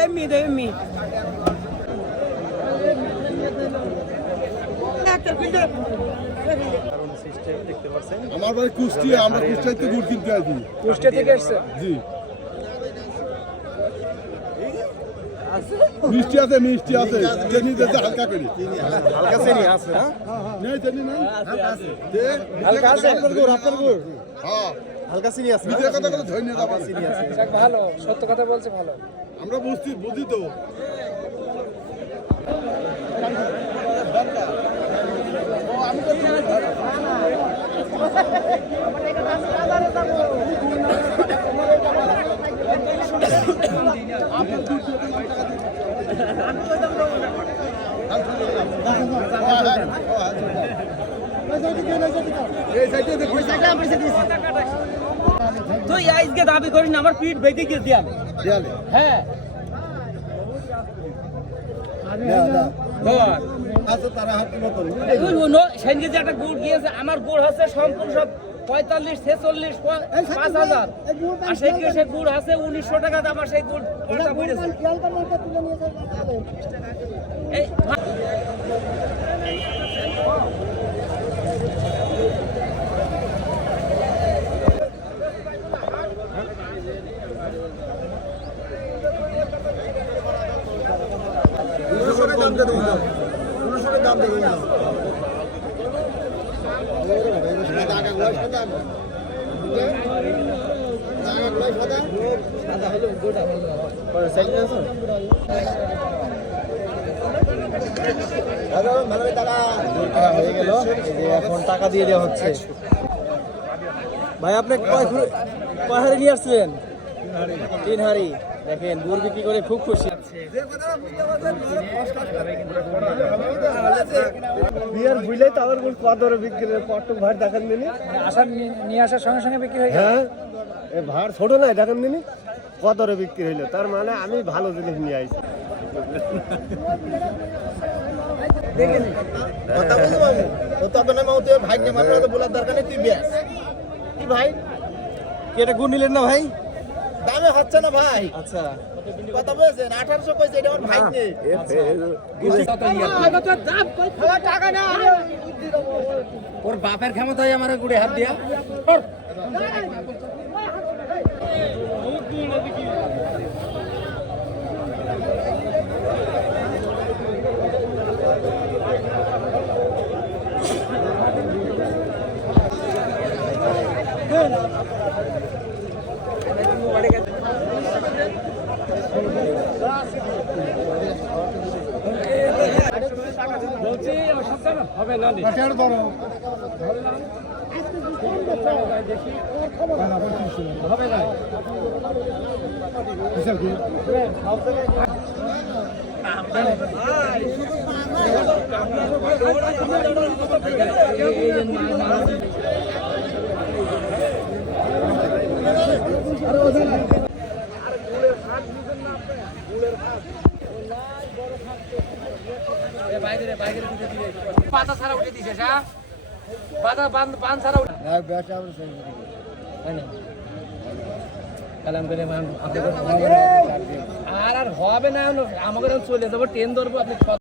এমনি এমনি আমার বাড়ি কুষ্টিয়া, আমরা কুষ্টিয়াতে গুড় কিনতে আসি। কুষ্টিয়া থেকে এসছে? জি। মিষ্টি আছে, মিষ্টি আছে, চিনি দিতে হালকা করে। হালকা চিনি আছে, নেই চিনি না? হালকা আছে। হালকা আছে। আপনার গুড়। হ্যাঁ, হালকা চিনি আছে। মিথ্যা কথা বলে ধরে নিয়ে যাবো না। চিনি আছে। যাক ভালো, সত্য কথা বলছে ভালো। আমরা বুঝি তো। তুই আজকে দাবি করিস না, আমার পিঠ বেঁধে গিয়ে দিয়ালে। হ্যাঁ সেনকে যে একটা গুড় গিয়েছে, আমার গুড় হচ্ছে সম্পূর্ণ সব 45, 46, 5,000, আর সে গুড় আছে 1900 টাকা দাম। আর সেই গুড় এই হয়ে গেল, এখন টাকা দিয়ে দেওয়া হচ্ছে। ভাই আপনি কয় হাড়ি নিয়ে আসছিলেন? 3 হাড়ি। দেখেন গুড় বিক্রি করে খুব খুশি। বিয়ার বুঝলেই তো আবার কত দরে বিক্রি কত ভাড় দেখেন দিনি, নিয়ে আসার সঙ্গে সঙ্গে বিক্রি হয়ে গেল। হ্যাঁ এই ভাড় ছোট নাই দেখেন দিনি কত দরে বিক্রি হইলো। তার মানে আমি ভালো জিনিস নিয়ে আইছি। কথা বলবো বাবু, তো তবে না মাউতে ভাই কে মারনা তো বলার দরকার নেই। তুই ব্যাস কি ভাই কি এটা গুড় নিলেন না ভাই? দামে হচ্ছে না ভাই। আচ্ছা কথা বলেছেন 1800 কইছে, এটা আমার ভাই নেই। টাকা না ওর বাপের ক্ষমতায় আমার গুড়ে হাত দিয়া। হবে না হবে না পাতা ছাড়া উঠে দিছে, পাতা পান ছাড়া উঠে আর হবে না, আমাকে চলে যাবো, ট্রেন ধরবো। আপনি